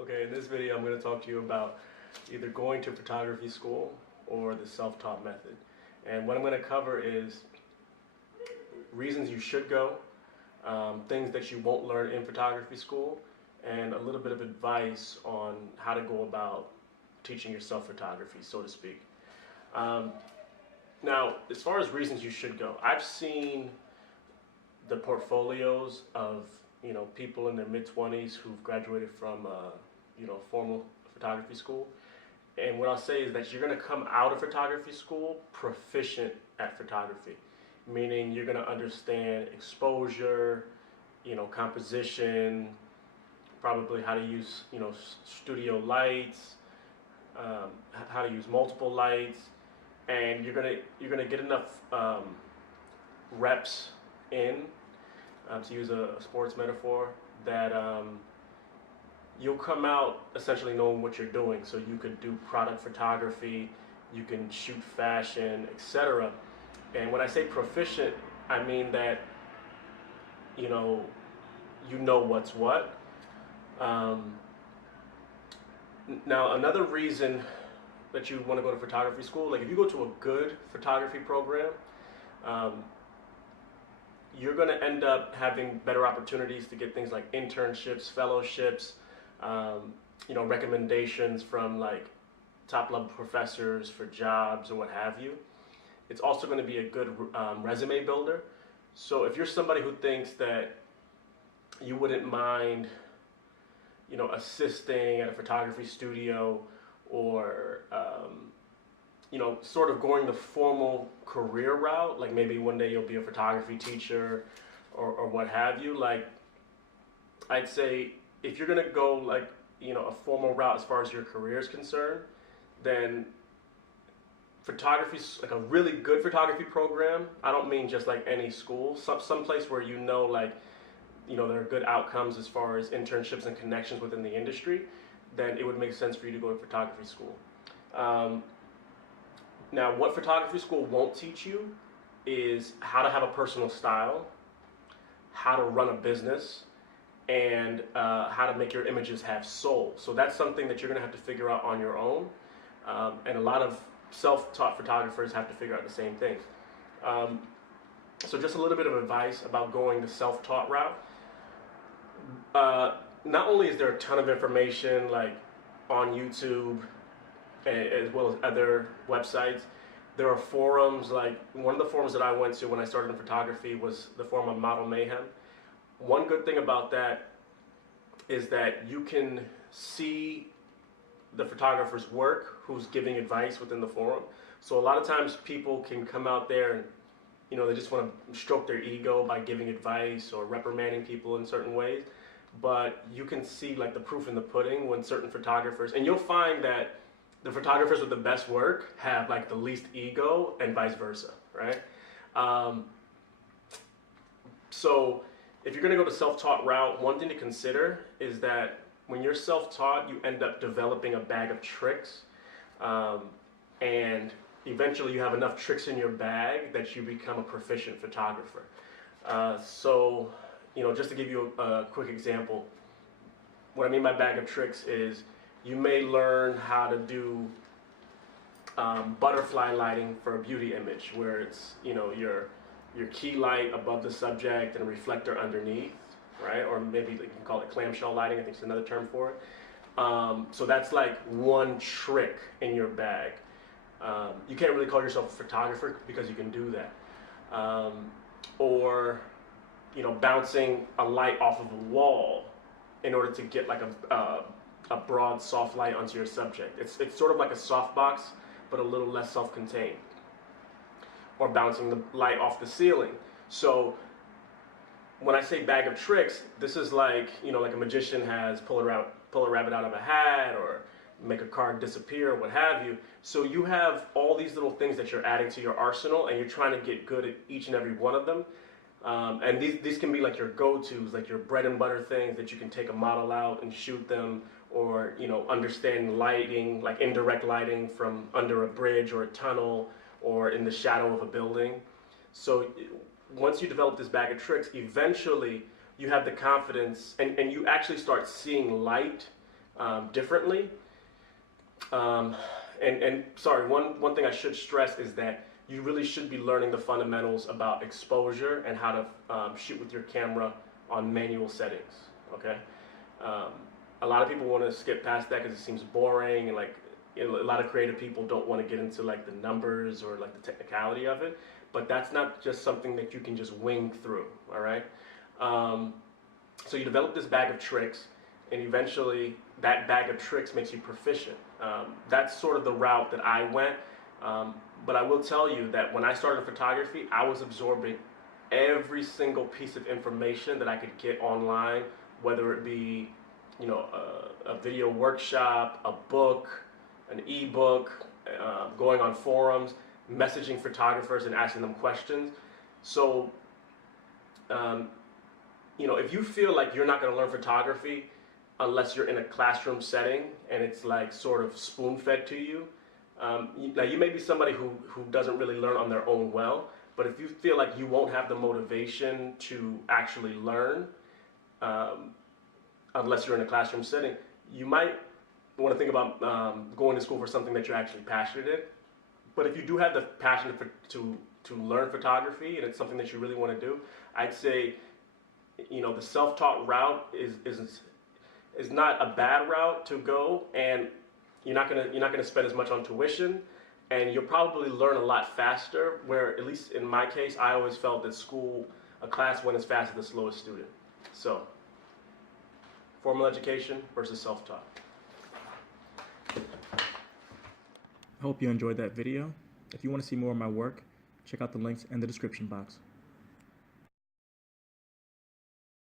Okay, in this video I'm going to talk to you about either going to photography school or the self-taught method. And what I'm going to cover is reasons you should go, things that you won't learn in photography school, and a little bit of advice on how to go about teaching yourself photography, so to speak. Now, as far as reasons you should go, I've seen the portfolios of people in their mid-20s who've graduated from formal photography school, and what I'll say is that you're going to come out of photography school proficient at photography, meaning you're going to understand exposure, composition, probably how to use studio lights, how to use multiple lights, and you're gonna get enough reps in, to use a sports metaphor, that you'll come out essentially knowing what you're doing. So you could do product photography, you can shoot fashion, etc. And when I say proficient, I mean that you know what's what. Now, another reason that you want to go to photography school, like if you go to a good photography program, you're going to end up having better opportunities to get things like internships, fellowships, recommendations from like top level professors for jobs or what have you. It's also going to be a good resume builder. So if you're somebody who thinks that you wouldn't mind assisting at a photography studio, or sort of going the formal career route, like maybe one day you'll be a photography teacher or what have you, like I'd say if you're gonna go like a formal route as far as your career is concerned, then photography's like a really good photography program. I don't mean just like any school, some place where there are good outcomes as far as internships and connections within the industry, then it would make sense for you to go to photography school. Now, what photography school won't teach you is how to have a personal style, how to run a business, and how to make your images have soul. So that's something that you're going to have to figure out on your own, and a lot of self-taught photographers have to figure out the same thing. So just a little bit of advice about going the self-taught route. Not only is there a ton of information like on YouTube as well as other websites, there are forums. Like one of the forums that I went to when I started in photography was the forum of Model Mayhem. One good thing about that is that you can see the photographer's work who's giving advice within the forum. So a lot of times people can come out there and they just want to stroke their ego by giving advice or reprimanding people in certain ways. But you can see like the proof in the pudding when certain photographers, and you'll find that the photographers with the best work have like the least ego and vice versa, right? So if you're going to go to self-taught route, one thing to consider is that when you're self-taught, you end up developing a bag of tricks, and eventually you have enough tricks in your bag that you become a proficient photographer. Just to give you a quick example, what I mean by bag of tricks is you may learn how to do butterfly lighting for a beauty image, where it's your key light above the subject and a reflector underneath, right? Or maybe you can call it clamshell lighting. I think it's another term for it. So that's like one trick in your bag. You can't really call yourself a photographer because you can do that. Or bouncing a light off of a wall in order to get like a broad soft light onto your subject. It's sort of like a softbox, but a little less self-contained. Or bouncing the light off the ceiling. So when I say bag of tricks, this is like like a magician has pull a rabbit out of a hat, or make a card disappear, or what have you. So you have all these little things that you're adding to your arsenal, and you're trying to get good at each and every one of them. And these can be like your go-tos, like your bread and butter things that you can take a model out and shoot them, or understand lighting, like indirect lighting from under a bridge or a tunnel or in the shadow of a building. So once you develop this bag of tricks, eventually you have the confidence, and you actually start seeing light differently. And sorry, one thing I should stress is that you really should be learning the fundamentals about exposure and how to shoot with your camera on manual settings. Okay, a lot of people want to skip past that because it seems boring, and like a lot of creative people don't want to get into like the numbers or like the technicality of it. But that's not just something that you can just wing through. All right. So you develop this bag of tricks, and eventually that bag of tricks makes you proficient. That's sort of the route that I went. But I will tell you that when I started photography, I was absorbing every single piece of information that I could get online, whether it be, a video workshop, a book, an ebook, going on forums, messaging photographers and asking them questions. So, if you feel like you're not going to learn photography unless you're in a classroom setting and it's like sort of spoon-fed to you, now you may be somebody who doesn't really learn on their own well, but if you feel like you won't have the motivation to actually learn unless you're in a classroom setting, you might want to think about going to school for something that you're actually passionate in. But if you do have the passion to learn photography and it's something that you really want to do, I'd say, the self-taught route is not a bad route to go, and you're not gonna spend as much on tuition, and you'll probably learn a lot faster. Where at least in my case, I always felt that a class went as fast as the slowest student. So, formal education versus self-taught. I hope you enjoyed that video. If you want to see more of my work, check out the links in the description box.